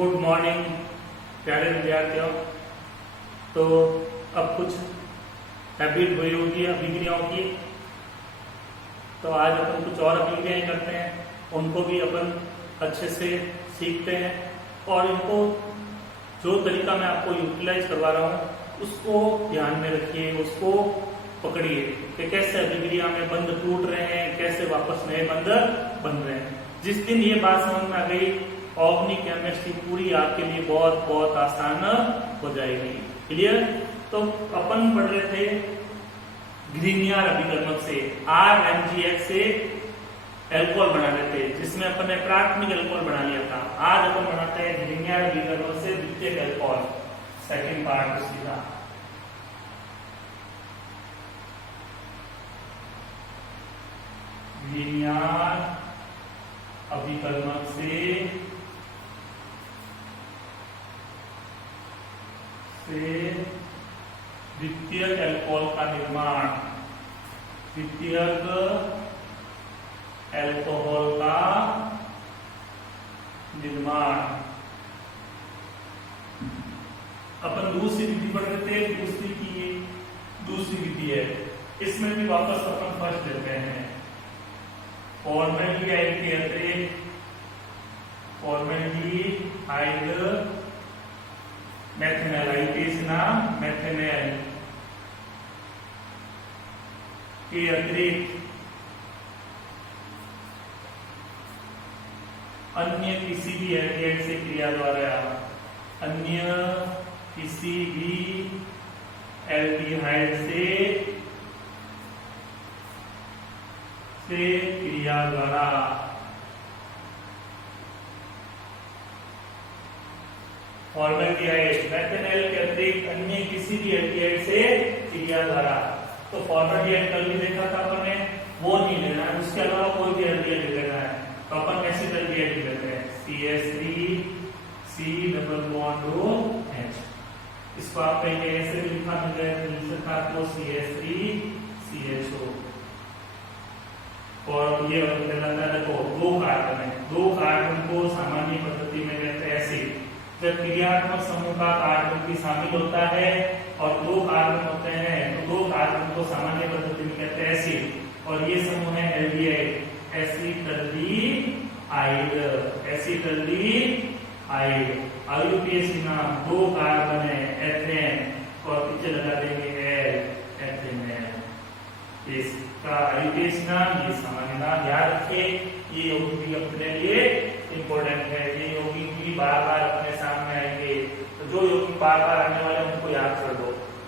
Good morning प्यारे विद्यार्थियों। तो अब कुछ हैबिट हुई होगी अभिक्रियाओं की, तो आज अपन कुछ और अभिक्रियाएं करते हैं, उनको भी अपन अच्छे से सीखते हैं और इनको जो तरीका मैं आपको यूटिलाइज करवा रहा हूँ उसको ध्यान में रखिए, उसको पकड़िए कि कैसे अभिक्रिया में बंध टूट रहे हैं, कैसे वापस नए बंध बन रहे हैं। जिस दिन ये बात समझ में आ गई, ऑर्गेनिक केमिस्ट्री पूरी आपके लिए बहुत बहुत आसान हो जाएगी। क्लियर? तो अपन पढ़ रहे थे ग्रीनियर अभिकर्मक से RMGH से एल्कोहल बना रहे थे, जिसमें अपन ने प्राथमिक एल्कोहल बना लिया था। आज अपन बनाते हैं ग्रीनियर अभिकर्मक से द्वितीयक एल्कोहल, सेकंड पार्ट सीधा। ग्रीनियर अभिकर्मक से द्वितीयक एल्कोहल का निर्माण, द्वितीयक एल्कोहल का निर्माण। अपन दूसरी विधि पढ़ रहे थे, दूसरी विधि है, इसमें भी वापस अपन फर्स्ट देते हैं। फॉर्मेल्डिहाइड के अतिरिक्त फॉर्मेल्डिहाइड मेथेनॉल, आईपीएस नाम मेथेनॉल के अतिरिक्त अन्य किसी भी एल्डिहाइड से क्रिया द्वारा, अन्य किसी भी एल्डिहाइड से क्रिया द्वारा फॉर्मेल्डिहाइड मेथेनॉल के अतिरिक्त अन्य किसी भी एल्डिहाइड से क्रिया द्वारा। तो फॉर्मेल्डिहाइड कल भी देखा था अपन ने, वो नहीं लेना है, उसके अलावा कोई भी एल्डिहाइड लेना है तो अपन एसिड एल्डिहाइड लेते हैं, CH3 C double bond OH। इसको आप पहले ऐसे भी लिखा था तो CH3 CHO। और ये देखो दो कार्बन है, दो कार्बन को सामान्य पद्धति में कहते हैं एसिड। जब क्रियात्मक समूह का कार्बन भी शामिल होता है और दो कार्बन होते हैं तो दो कार्बन को सामान्य पद्धति में कहते हैं एसिड। और ये समूह है एल्डिहाइड, एसिटल्डिहाइड, एसिटल्डिहाइड। आईयूपीएस नाम, दो कार्बन है एथेन और पीछे लगा देंगे एल, एथेनॉल। इसका आईयूपीएस नाम, ये सामान्य नाम याद रखिए। ये यौगिक भी अपने लिए इंपॉर्टेंट है, ये यौगिक भी बार बार अपने सामने आएंगे, तो जो यौगिक बार बार आने वाले हैं उनको याद कर दो।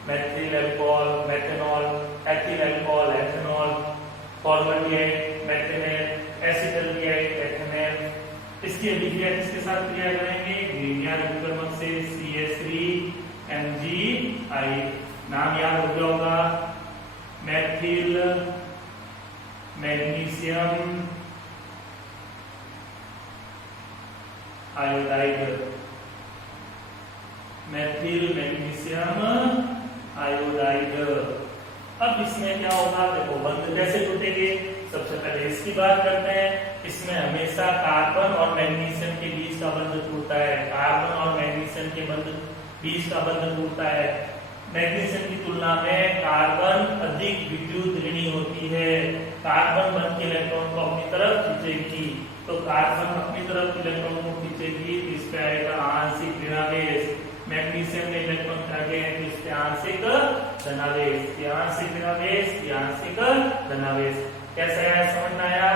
Methyl alcohol, methanol, ethyl alcohol, ethanol, formaldehyde, methanol, acetaldehyde, ethanol. इसकी अभिक्रिया किसके साथ क्रिया करेंगे? ग्रीनियर अभिकर्मक से CH3MgI। नाम याद हो गया होगा, methyl magnesium iodide, methyl magnesium iodide. अब इसमें क्या होगा, देखो बंध कैसे टूटेंगे। सबसे पहले इसकी बात करते हैं। इसमें हमेशा कार्बन और मैग्नीशियम के बीच का बंध टूटता है, कार्बन और मैग्नीशियम के बीच का बंध टूटता है। मैग्नीशियम की तुलना में कार्बन अधिक विद्युत ऋणी होती है, कार्बन बंध के इलेक्ट्रॉन को अपनी तरफ खींचेगी, तो कार्बन अपनी तरफ इलेक्ट्रॉन को खींचेगी, इस पे आएगा आंशिक ऋणावेश। मैग्नीशियम में इलेक्ट्रॉन आगे हैं तो इस पे आंशिक धनावेश, ये आंशिक ऋणावेश, ये आंशिक धनावेश। कैसा है, समझ में आया?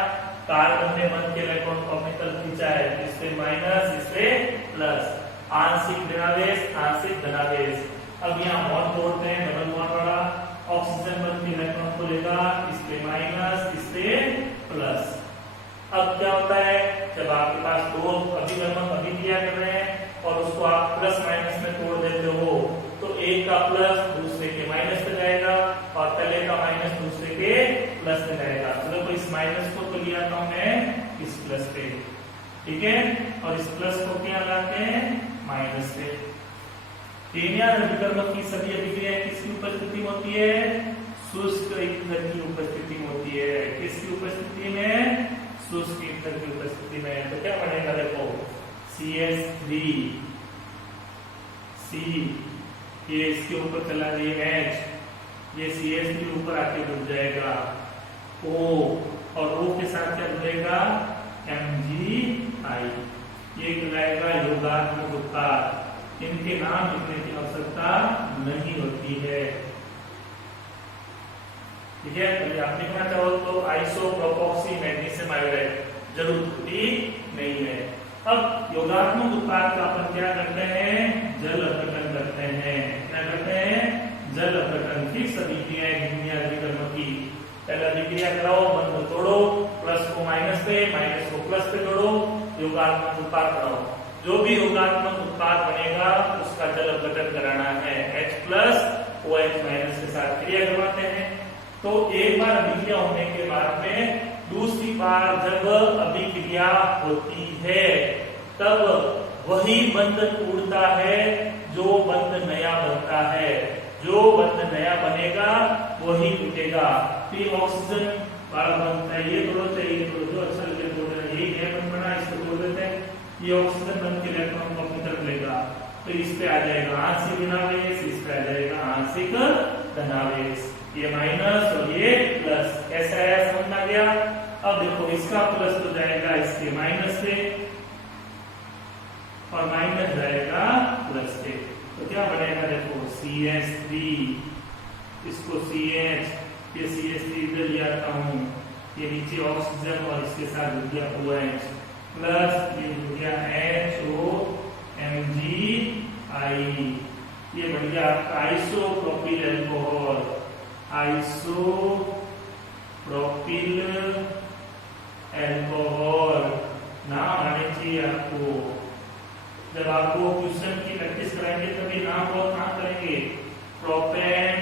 कार्बन ने बंध के इलेक्ट्रॉन को अपनी तरफ खींचा है, इस पे माइनस, इस पे प्लस, आंशिक ऋणावेश, आंशिक धनावेश। अब यहाँ बॉन्ड तोड़ते हैं, डबल बॉन्ड वाला, ऑक्सीजन बंध के इलेक्ट्रॉन को लेगा, इस पे माइनस, इस पे प्लस। अब क्या होता है, जब आपके पास दो अभिकर्मक अभिक्रिया कर रहे हैं और उसको आप प्लस माइनस में तोड़ देते हो, तो एक का प्लस दूसरे के माइनस पे जाएगा और पहले का माइनस दूसरे के प्लस पे जाएगा। तो देखो इस माइनस को तो लिया था मैं इस प्लस पे, ठीक है, और इस प्लस को क्या लाते हैं माइनस पे। ग्रीनियर अभिकर्मक की सभी अभिक्रियाएं किसकी उपस्थिति में होती है? शुष्क ईंधन की उपस्थिति में होती है। किसकी उपस्थिति में? शुष्क ईंधन की उपस्थिति में। तो क्या बनेगा, देखो CH3 C, ये इसके ऊपर चला गया H, ये CH के ऊपर आके जुड़ जाएगा O, और O के साथ क्या जुड़ेगा MgI। ये कहलाएगा योगात्मक उत्पाद। इनके नाम लिखने की आवश्यकता नहीं होती है। ठीक है, तो आप लिखना चाहो तो आइसोप्रोपोक्सी मैग्नीशियम आयोडाइड, जरूर त्रुटि नहीं है। अब योगात्मक उत्पाद का अपन क्या करते हैं, जल अपघटन करते हैं। क्या करते हैं, जल अपघटन। फिक्स अभिक्रियाएं गिरनिया अभिकर्म की। पहले अभिक्रिया कराओ, बंध तोड़ो, प्लस को माइनस पे, माइनस को प्लस पे जोड़ो, योगात्मक उत्पाद बनाओ। जो भी योगात्मक उत्पाद बनेगा उसका जल अपघटन कराना है। H प्लस OH माइनस के साथ क्रिया करवाते हैं। तो एक बार अभिक्रिया होने के बाद में दूसरी बार जब अभिक्रिया होती है तब वही बंध टूटता है जो बंध नया बनता है। जो बंध नया बनेगा वही टूटेगा। फिर ऑक्सीजन वाला बंध है, ये तोड़ो चाहिए तो जो अच्छा लगे तोड़ रहे हैं, ये बंध बना इसको तोड़ देते हैं। ये ऑक्सीजन बंध के इलेक्ट्रॉन को अपनी तरफ लेगा तो इस पे आ जाएगा आंशिक ऋणावेश, इस पे आ जाएगा आंशिक धनावेश। ये माइनस और ये प्लस, कैसा है समझ आ गया। अब देखो इसका प्लस तो जाएगा इसके माइनस से और माइनस जाएगा प्लस से, तो क्या बनेगा देखो CH3, इसको CH, ये CH3 इधर ले आता हूँ, ये नीचे ऑक्सीजन और इसके साथ जुड़ गया OH प्लस ये जुड़ गया HO MgI, ये बन गया आपका आइसोप्रोपिल अल्कोहल। आइसोप्रोपिल अल्कोहल नाम आने चाहिए आपको। जब आपको क्वेश्चन की प्रैक्टिस कराएंगे तभी नाम बहुत काम करेंगे। प्रोपेन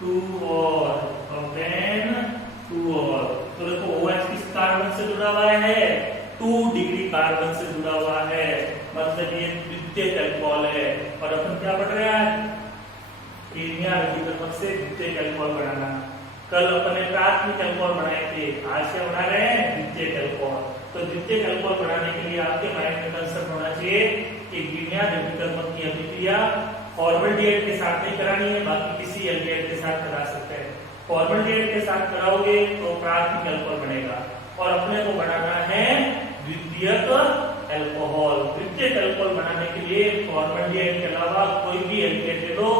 टू और प्रोपेन टू और, तो देखो OH किस कार्बन से जुड़ा हुआ है, 2 डिग्री कार्बन से जुड़ा हुआ है, मतलब ये द्वितीयक अल्कोहल है। और अपन क्या पढ़ रहे हैं, कीमिया अभिकर्मक से द्वितीयक अल्कोहल बनाना। कल अपने प्राथमिक अल्कोहल बनाए थे, आज से बना रहे हैं द्वितीयक अल्कोहल। तो द्वितीयक अल्कोहल बनाने के लिए आपके माइंड में कंसेप्ट होना चाहिए कि कीमिया अभिकर्मक की अभिक्रिया फॉर्मल्डिहाइड के साथ नहीं करानी है, बाकी किसी एल्डिहाइड के साथ करा सकते हैं। फॉर्मल्डिहाइड के साथ कराओगे तो प्राथमिक अल्कोहल बनेगा और अपने को बनाना है द्वितीयक अल्कोहल। द्वितीयक अल्कोहल बनाने के लिए फॉर्मल्डिहाइड के अलावा कोई भी एल्डिहाइड ले लो,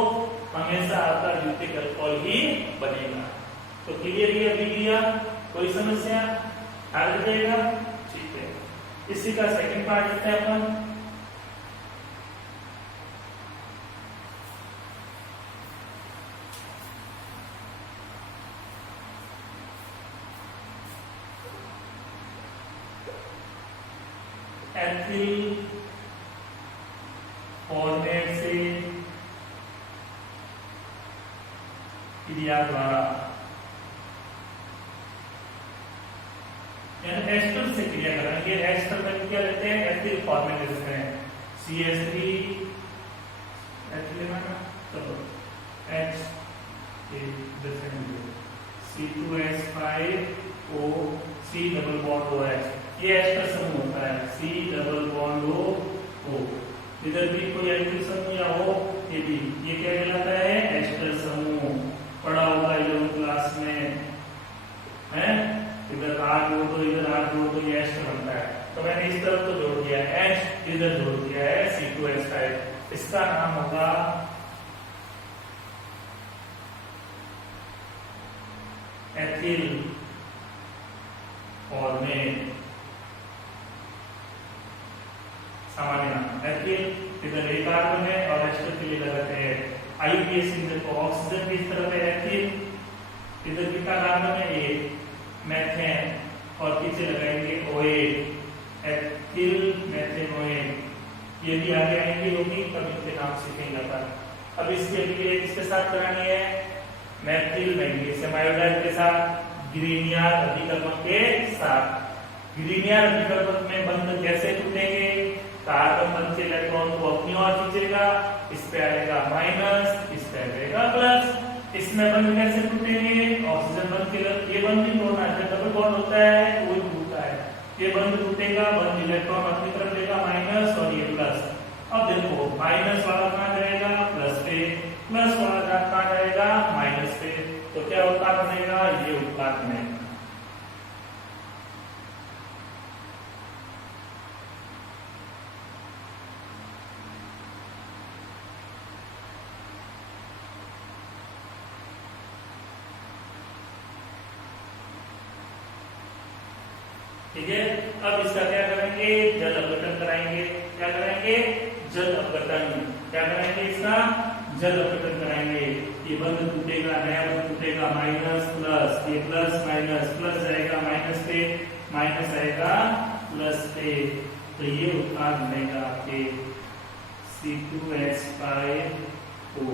हमेशा आपका द्वितीयक अल्कोहल ही बनेगा। तो क्लियर है अभिक्रिया, कोई समस्या आ जाएगा। ठीक है, इसी का सेकंड पार्ट लेते हैं अपन। एथिल फॉर्मेट से क्रिया द्वारा एस्टर से क्रिया कराएंगे। एस्टर में क्या लेते हैं, एथिल फॉर्मेट लेते हैं। CH3 एथिल लेना, चलो H C2H5O C double bond OH, ये एस्टर समूह होता है। C डबल बॉन्ड O, इधर भी कोई एल्किल समूह या हो, ये भी, ये क्या कहलाता है, एस्टर समूह। पढ़ा होगा 11th क्लास में है। इधर R जोड़ दो, इधर R जोड़ दो, ये एस्टर बनता है। तो मैंने इस तरफ तो जोड़ दिया H, इधर जोड़ दिया है C2H5। इसका नाम होगा एथिल फॉर्मेट। सामान्य नाम एथिल, इधर एक कार्बन है और एस्टर के लिए लगाते हैं IUPAC। देखो ऑक्सीजन भी इस तरफ है एथिल, इधर कितना कार्बन है, ये मेथेन, और पीछे लगाएंगे OA, एथिल मेथेनोएन। ये भी आगे आएंगे योगी, तब इनके नाम सीखेंगे अपन। अब इसके लिए किसके साथ करानी है, मेथिल मैग्नीशियम आयोडाइड के साथ, ग्रीनियर अभिकर्मक के साथ। ग्रीनियर अभिकर्मक में बंध कैसे टूटेंगे, कार्बन बंध से इलेक्ट्रॉन को अपनी ओर खींचेगा, इस पे आएगा माइनस, इस पे आएगा प्लस। इसमें बंध कैसे टूटेंगे, ऑक्सीजन बंध के ये बंध भी तोड़ना है, डबल बॉन्ड होता है, कोई टूटता है, ये बंध टूटेगा, बंध इलेक्ट्रॉन अपनी तरफ लेगा माइनस और ये प्लस। अब देखो माइनस वाला कहाँ जाएगा प्लस पे, प्लस वाला कहाँ जाएगा माइनस पे, तो क्या उत्पाद बनेगा, ये उत्पाद बनेगा। ठीक है, अब इसका क्या करेंगे, जल अपघटन कराएंगे। क्या कराएंगे, जल अपघटन। क्या कराएंगे, इसका जल अपघटन कराएंगे। ये बंद टूटेगा, नया बंद टूटेगा, माइनस प्लस, ये प्लस माइनस, प्लस जाएगा माइनस पे, माइनस आएगा प्लस पे, तो ये उत्पाद बनेगा आपके C2H5O।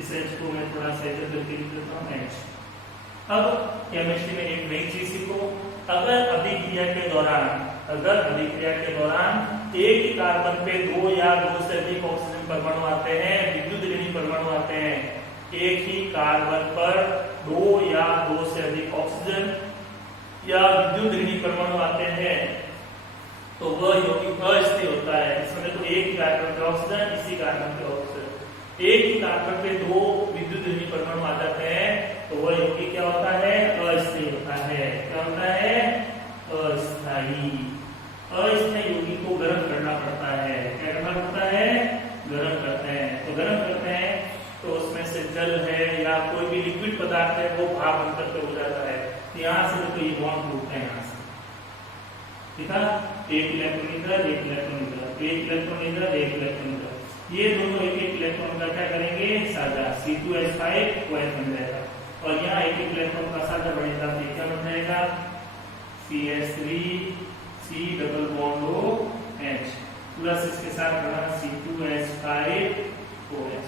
इस H को मैं थोड़ा सा इधर करके लिख देता हूँ H। अब केमिस्ट्री में एक नई चीज सीखो, अगर अभिक्रिया के दौरान एक ही कार्बन पे दो या दो से अधिक ऑक्सीजन परमाणु आते हैं, विद्युत ऋणी परमाणु आते हैं, एक ही कार्बन पर दो या दो से अधिक ऑक्सीजन या विद्युत ऋणी परमाणु आते हैं, तो वह यौगिक अस्थिर होता है। इसमें तो एक ही कार्बन पे ऑक्सीजन, इसी कार्बन पे ऑक्सीजन, एक ही कार्बन पे दो विद्युत ऋणी परमाणु आ जाते हैं, तो वह यौगिक क्या होता है, अस्थिर होता है। क्या होता है, अस्थायी। अस्थायी यौगिक को गर्म करना पड़ता है। क्या करना पड़ता है, गर्म करते हैं। तो गर्म करते हैं तो उसमें से जल है या कोई भी लिक्विड पदार्थ है वो भाप अंतर पे हो जाता है। यहाँ से तो ये बॉन्ड टूटते हैं यहाँ से, ठीक है, एक इलेक्ट्रॉन इधर, एक इलेक्ट्रॉन इधर, एक इलेक्ट्रॉन इधर, एक इलेक्ट्रॉन इधर, ये दोनों एक एक इलेक्ट्रॉन का क्या करेंगे, साझा, C2H5OH बन जाएगा। और यहाँ एक एक इलेक्ट्रॉन का साझा बनेगा, तो क्या बन जाएगा, CH3C double bond OH plus इसके साथ बना C2H5OH।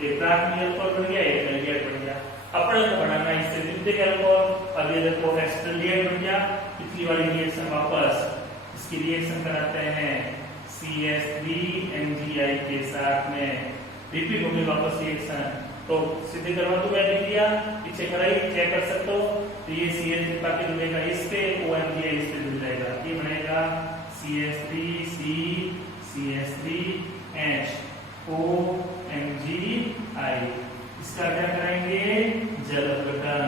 एक प्राथमिक अल्कोहल बन गया, एक एल्डिहाइड बन गया। अपने को बनाना इससे द्वितीयक अल्कोहल, अब ये देखो एस्टरलिहाइड बन गया। पिछली वाली रिएक्शन वापस इसकी रिएक्शन कराते हैं CH3MgI के साथ में, रिपीट होगी वापस रिएक्शन। तो सीधे करवा दूं मैं अभिक्रिया, पीछे कराई, चेक कर सकते हो। तो ये CH3 बाकी जुड़ेगा इस पे, OMgI इस पे जुड़ जाएगा, ये बनेगा CH3C CH3H OMgI। इसका क्या करेंगे, जल अपघटन,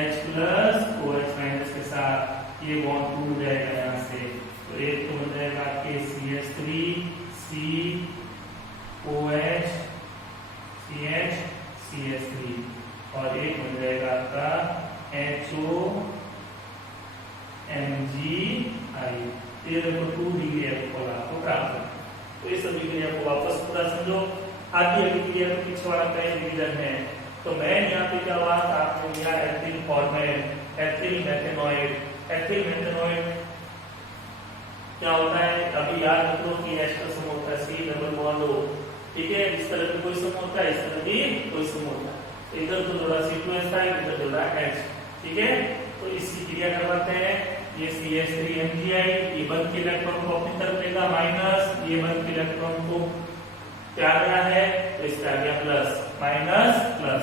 H प्लस OH माइनस के साथ ये बॉन्ड टूट जाएगा यहाँ से। तो एक तो बन जाएगा आपके CH3C OH CH CH3 और एक बन जाएगा आपका HO MgI। ये देखो 2 डिग्री अल्कोहल आपको प्राप्त है। तो इस अभिक्रिया को वापस पूरा समझो। आगे अभिक्रिया के पीछे वाला कई डिवीजन है। तो मैं यहाँ पे क्या हुआ था, आपको यहाँ एथिल फॉर्मेट, एथिल मेथेनॉइड, एथिल मेथेनॉइड क्या होता है, अभी याद रखो कि H का समूह होता है C डबल बॉन्ड O, ठीक है, इस तरह का कोई समूह होता है, इस तरह की कोई समूह होता है, इधर तो जोड़ा C2H5, इधर जोड़ा H, ठीक है। तो इसकी क्रिया करवाते हैं, ये CH3MgI, ये बंद के इलेक्ट्रॉन को अपनी तरफ लेगा माइनस, ये बंद के इलेक्ट्रॉन को क्या गया है, तो इसका आ गया प्लस, माइनस प्लस,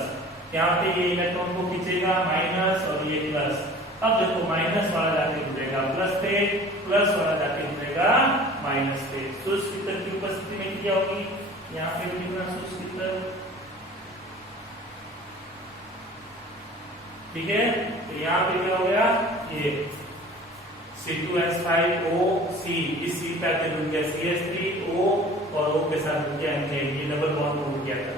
यहाँ पे ये इलेक्ट्रॉन को खींचेगा माइनस और ये प्लस। अब देखो माइनस वाला जाके जुड़ेगा प्लस पे, प्लस वाला जाके जुड़ेगा माइनस पे। शुष्क की उपस्थिति में क्या होगी, यहाँ पे भी लिखना शुष्क, ठीक है। तो यहाँ पे क्या हो गया, ये C2H5OC, इस C पे जुड़ गया CH3O और O के साथ जुड़ गया MgI, ये डबल बॉन्ड हो गया था।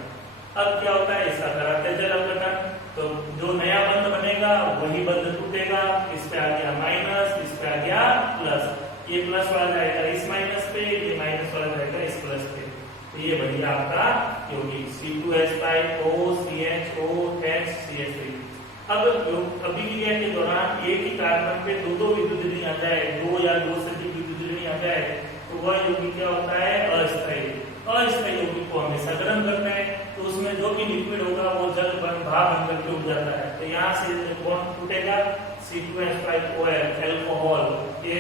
अब क्या होता है, इसका कराते हैं जल अपघटन। तो जो नया बंध बनेगा वही बंध टूटेगा, इस पे आ गया माइनस, इस पे आ गया प्लस, ये प्लस वाला जाएगा इस माइनस पे, ये माइनस वाला जाएगा इस प्लस पे, तो ये बन गया आपका यौगिक C2H5O CHOH CH3। अब अभिक्रिया के दौरान एक ही कार्बन पे दो विद्युत ऋणी आ जाए, दो या दो से अधिक विद्युत ऋणी आ जाए, तो वह यौगिक क्या होता है, अस्थायी। अस्थायी यौगिक को हमेशा गर्म करना है, तो उसमें जो भी लिक्विड होगा वो जल भाप अंदर के उड़ जाता है। तो यहाँ से बॉन्ड टूटेगा, C2H5OH अल्कोहल, ये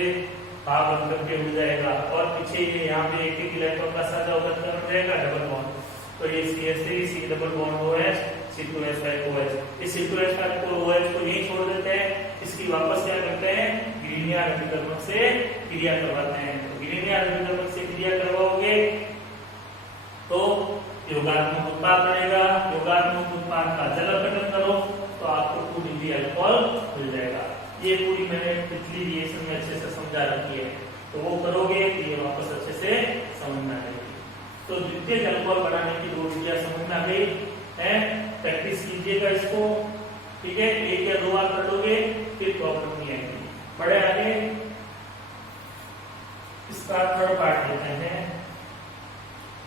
भाप अंदर के उड़ जाएगा और पीछे ये यहाँ पे एक एक इलेक्ट्रॉन का साझा होकर बन जाएगा डबल बॉन्ड। तो ये CH3C double bond OH C2H5OH, इस C2H5OH को यही छोड़ देते हैं, इसकी वापस क्या करते हैं, गिरिनियार अभिकर्मक से क्रिया करवाते हैं। तो गिरिनियार अभिकर्मक से क्रिया करवाओगे तो योगात्मक उत्पाद बनेगा। योगात्मक उत्पाद का जल अपघटन करो तो आपको 2 डिग्री अल्कोहल मिल जाएगा। ये पूरी मैंने पिछली रिएक्शन में अच्छे से समझा रखी है, तो वो करोगे तो ये वापस अच्छे से समझ में आ जाएगी। तो द्वितीय अल्कोहल बनाने की 2 विधियां समझ में आ गई है। प्रैक्टिस कीजिएगा इसको, ठीक है। 1 या 2 बार कर लोगे फिर प्रॉब्लम नहीं आएगी। बढ़े आगे, इसका थर्ड पार्ट लेते हैं।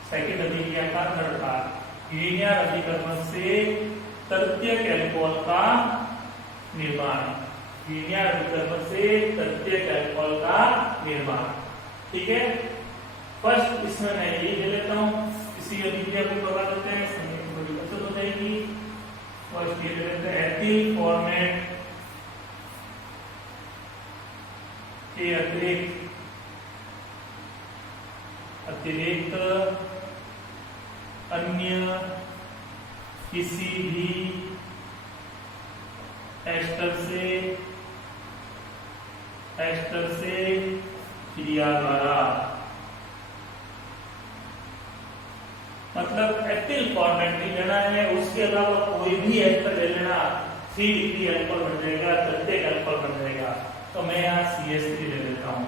सेकंड अभिक्रिया का थर्ड पार्ट, गिरिनियार अभिकर्मक से तृतीयक अल्कोहल का निर्माण। गिरिनियार अभिकर्मक से तृतीयक अल्कोहल का निर्माण, ठीक है। फर्स्ट इसमें मैं ये ले लेता हूँ, इसी अभिक्रिया को करवा देते हैं, समझने की थोड़ी बचत हो जाएगी। फर्स्ट ये ले लेते हैं, एथिल फॉर्मेट के अतिरिक्त अन्य किसी भी एस्टर से क्रिया द्वारा, मतलब एथिल फॉर्मेट नहीं लेना है, उसके अलावा कोई भी एस्टर ले लेना, 3 डिग्री अल्कोहल बन जाएगा, तृतीयक अल्कोहल बन जाएगा। तो मैं यहाँ CH3 ले लेता हूँ।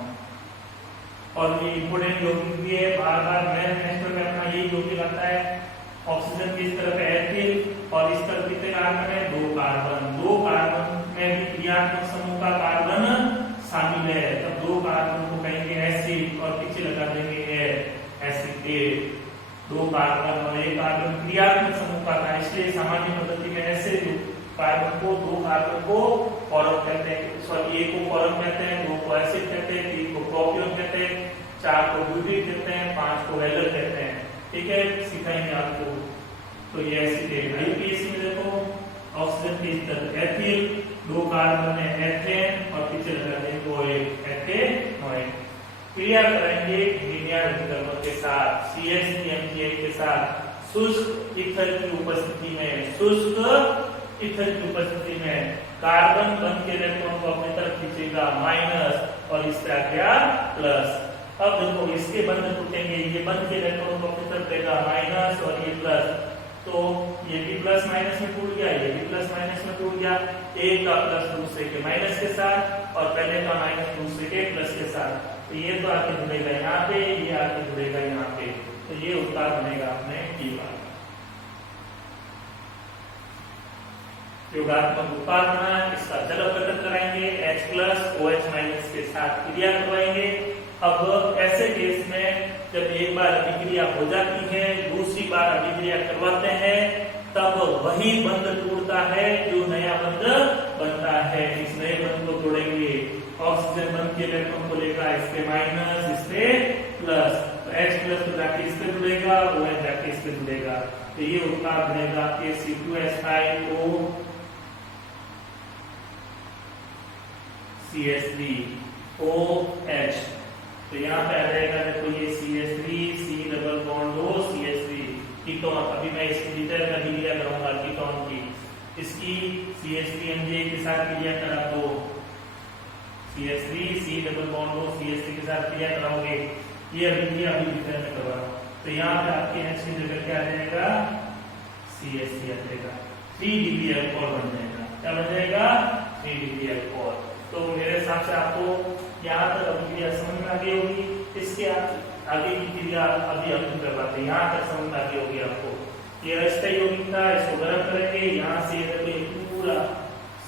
और ये इंपोर्टेंट यौगिक भी है, बार बार मैथ नेस्टर में अपना यही यौगिक आता है। ऑक्सीजन की इस तरफ एथिल और इस तरफ कितने कार्बन है, 2 कार्बन। 2 कार्बन में भी क्रियात्मक समूह का कार्बन शामिल है, तब 2 कार्बन को कहेंगे एसिड और पीछे लगा देंगे एसिटेट। 2 कार्बन और 1 कार्बन क्रियात्मक समूह का था, इसलिए सामान्य पद्धति में ऐसे कार्बन को 2 कार्बन को फॉरम कहते हैं, सॉरी 1 को फॉरम कहते हैं, 2 को एसिड कहते हैं, 3 को प्रोपियोन कहते हैं, 4 को ब्यूटेट कहते हैं, 5 को वैलेट कहते हैं, ठीक है। सिखाएंगे आपको। तो ये एसिटेट आईपीएसी में देखो, ऑक्सीजन की तरफ एथिल, 2 कार्बन में एथेन और पीछे लगा देंगे OH एथेनॉइड। क्रिया करेंगे गिरिनियार अभिकर्मक के साथ, CH3MgH के साथ शुष्क ईथर की उपस्थिति में। शुष्क ईथर की उपस्थिति में कार्बन बंध के इलेक्ट्रॉन को अपनी तरफ खींचेगा माइनस और इस पे आ गया प्लस। अब देखो इसके बंध टूटेंगे, ये बंध के इलेक्ट्रॉन को अपनी तरफ देगा माइनस और ये प्लस, तो ये भी प्लस माइनस में टूट गया, ये भी प्लस माइनस में टूट गया। एक का प्लस दूसरे के माइनस के साथ और पहले का माइनस दूसरे के प्लस के साथ। तो ये तो आके जुड़ेगा यहाँ पे, ये आके जुड़ेगा यहाँ पे, तो ये उत्तर बनेगा अपने की बात। योगात्मक उत्पाद बना, इसका जल अपघटन कराएंगे, H+OH- के साथ क्रिया करवाएंगे। अब ऐसे केस में जब एक बार अभिक्रिया हो जाती है, दूसरी बार अभिक्रिया करवाते हैं, तब वही बंध टूटता है जो नया बंध बनता है। इस नए बंध को तोड़ेंगे, ऑक्सीजन बंध के इलेक्ट्रॉन को लेगा इस पे माइनस, इस पे प्लस, तो H+ तो जाके इस पे जुड़ेगा, OH जाके इस पे जुड़ेगा, तो ये उत्पाद बनेगा C2H5O CH3OH। तो यहाँ पे आ जाएगा देखो ये CH3 C double bond O CH3 ketone. अभी मैं इसकी डिटेल में क्रिया करूंगा कीटोन की। इसकी CH3MgA के साथ क्रिया करा दो, CH3 C double bond O CH3 के साथ क्रिया कराओगे, ये अभिक्रिया अभी डिटेल में करवा रहा हूँ। तो यहाँ पे आपके H की जगह क्या आ जाएगा, CH3 आ जाएगा, 3 डिग्री अल्कोहल बन जाएगा। क्या बन जाएगा, 3 डिग्री अल्कोहल। तो मेरे हिसाब से आपको यहाँ तक अभिक्रिया समझ में आ गई होगी। इसके आगे की क्रिया अभी हम करवाते हैं, यहाँ तक समझ में आ गई होगी आपको। ये अस्थायी यौगिक था, इसको गर्म करेंगे, यहाँ से तो ये पूरा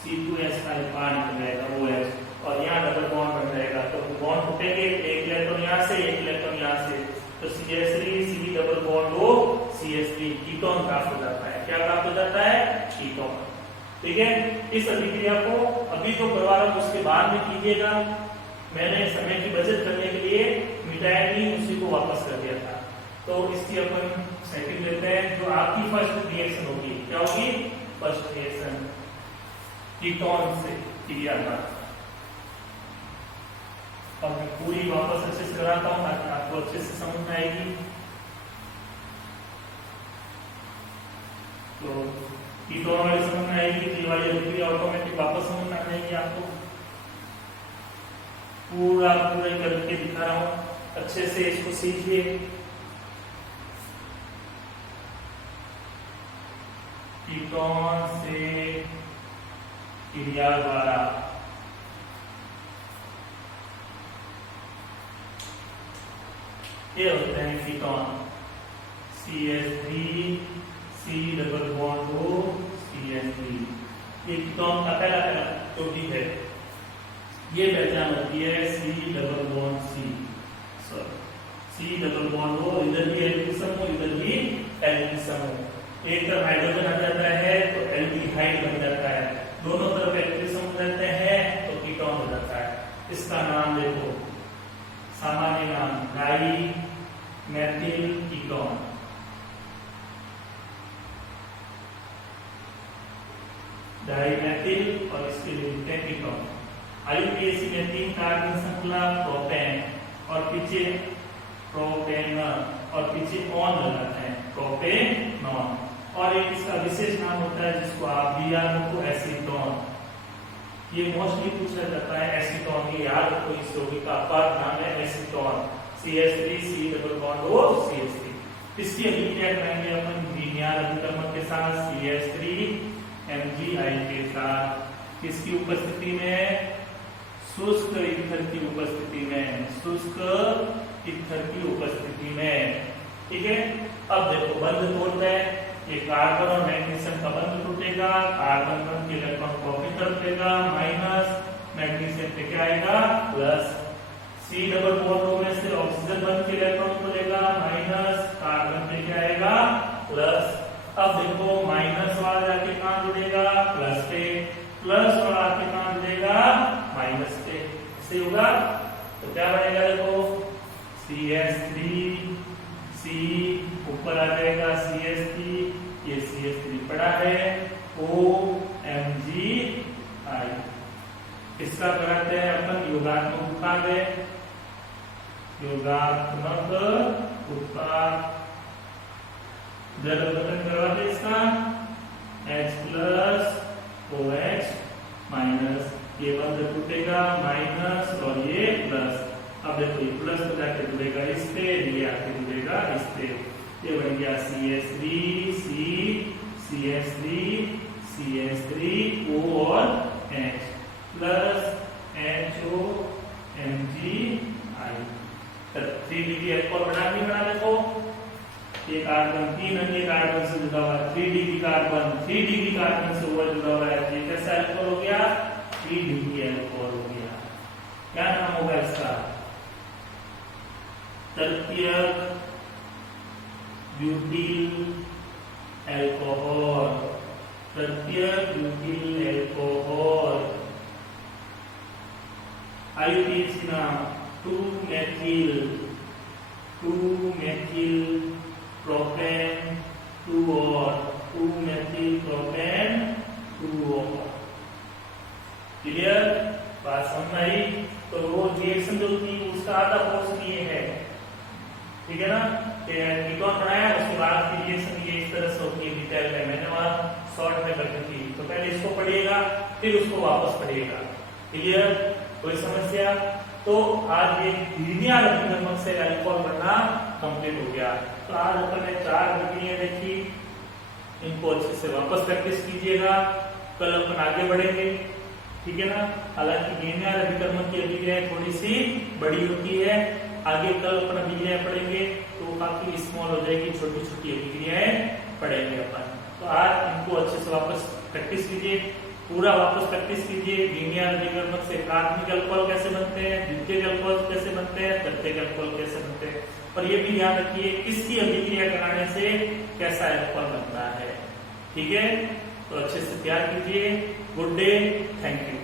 C2H5 बाहर निकल जाएगा OH और यहाँ डबल बॉन्ड बन जाएगा। तो बॉन्ड टूटेंगे, एक इलेक्ट्रॉन यहाँ से, एक इलेक्ट्रॉन यहाँ से, तो CH3 C double bond O CH3 ketone प्राप्त हो जाता है। क्या प्राप्त हो जाता है, कीटोन, ठीक है। इस अभिक्रिया को अभी तो करवा रहा हूं, उसके बाद में कीजिएगा। मैंने समय की बचत करने के लिए मिटाया नहीं, उसी को वापस कर दिया था। तो इसकी अपन सेकंड लेते हैं, जो आपकी फर्स्ट रिएक्शन होगी, क्या होगी, फर्स्ट रिएक्शन कीटोन से क्रिया का। और मैं पूरी वापस अच्छे से कराता हूँ ताकि आपको अच्छे से समझ में आएगी। तो कीटोन वाली समझ में आएगी, तो ये वाली अभिक्रिया ऑटोमेटिक वापस समझ में आ जाएगी आपको। पूरा पूरे करके दिखा रहा हूं, अच्छे से इसको सीखिए। कीटोन से क्रिया द्वारा ये होते हैं ketone. CH3 C double bond O CH3, ये कीटोन का पहला टॉपिक है। ये पहचान होती है C double bond C double bond O, इधर भी एल्किल समूह, इधर भी एल्किल समूह। एक तरफ हाइड्रोजन आ जाता है तो एल्डिहाइड बन जाता है, दोनों तरफ एल्किल समूह रहते हैं तो कीटोन हो जाता है। इसका नाम देखो, सामान्य नाम dimethyl ketone. Dimethyl और इसके लिखते हैं कीटोन। IUPAC में 3 कार्बन श्रृंखला प्रोपेन और पीछे प्रोपेन और पीछे ऑन लगाते हैं, प्रोपेनॉन। और एक इसका विशेष नाम होता है जिसको आप भी याद रखो, एसीटोन। ये मोस्टली पूछा जाता है एसीटोन, ये याद रखो, इस यौगिक का पद नाम है acetone. CH3 C double bond O CH3। इसकी अभिक्रिया कराएंगे अपन लीनियर अभिकर्मक के साथ, CH3 MgI के साथ। इसकी उपस्थिति में, शुष्क ईथर की उपस्थिति में, शुष्क ईथर की उपस्थिति में, ठीक है। अब देखो बंध तोड़ते हैं, ये कार्बन और मैग्नीशियम का बंध टूटेगा, कार्बन के इलेक्ट्रॉन कॉपी तरफ देगा माइनस, मैग्नीशियम पे क्या आएगा plus. C double bond O में से ऑक्सीजन बंध के इलेक्ट्रॉन को देगा माइनस, कार्बन पे क्या आएगा प्लस। अब देखो माइनस वाला जाके कहां जुड़ेगा प्लस पे, प्लस वाला आके कहां जुड़ेगा माइनस पे, ऐसे होगा। तो क्या बनेगा देखो, CH3 C ऊपर आ जाएगा CH3, ये CH3 पड़ा है, OMgI। इसका कराते हैं अपन योगात्मक उत्पाद है, योगात्मक उत्पाद जल गठन करवाते इसका H प्लस OH माइनस, ये बंध टूटेगा माइनस और ये प्लस। अब देखो ये प्लस तो जाके जुड़ेगा इस पे, ये आके जुड़ेगा इस पे, ये बन गया CH3 C CH3 CH3 O और H plus HO MgI। 3 degree alcohol बना भी बना देखो, ये कार्बन 3 अन्य कार्बन से जुड़ा हुआ है, 3 डिग्री कार्बन 3 डिग्री कार्बन से ऊपर जुड़ा हुआ है, ये कैसा अल्कोहल हो गया 3 डिग्री अल्कोहल हो गया। क्या नाम होगा इसका, तृतीयक ब्यूटिल अल्कोहल, तृतीयक ब्यूटिल अल्कोहल। IUPAC नाम 2-methyl प्रोपेन 2 और 2-methyl प्रोपेन 2 और। क्लियर, बात समझ आई। तो वो रिएक्शन जो थी उसका आधा पोर्शन ये है, ठीक है ना, कीटोन बनाया उसके बाद की रिएक्शन ये इस तरह से होती है, डिटेल में मैंने वहां शॉर्ट में कर दी थी। तो पहले इसको पढ़िएगा फिर उसको वापस पढ़िएगा। क्लियर, कोई समस्या? तो आज ये लीनियर अभिकर्मक से अल्कोहल बनना कंप्लीट हो गया। तो आज अपन ने 4 अभिक्रियाएं देखी, इनको अच्छे से वापस प्रैक्टिस कीजिएगा, कल अपन आगे बढ़ेंगे, ठीक है ना। हालांकि लीनियर अभिकर्मक की अभिक्रियाएं थोड़ी सी बड़ी होती है, आगे कल अपन अभिक्रियाएं पढ़ेंगे तो काफी स्मॉल हो जाएगी, छोटी छोटी अभिक्रियाएं पढ़ेंगे अपन। तो आज इनको अच्छे से वापस प्रैक्टिस कीजिए, पूरा वापस प्रैक्टिस कीजिए। लीनियर अभिकर्मक से प्राथमिक अल्कोहल कैसे बनते हैं, द्वितीयक अल्कोहल कैसे बनते हैं, तृतीयक अल्कोहल कैसे बनते हैं, और ये भी ध्यान रखिए किसकी अभिक्रिया कराने से कैसा अल्कोहल बनता है, ठीक है। तो अच्छे से तैयार कीजिए। Good day, thank you.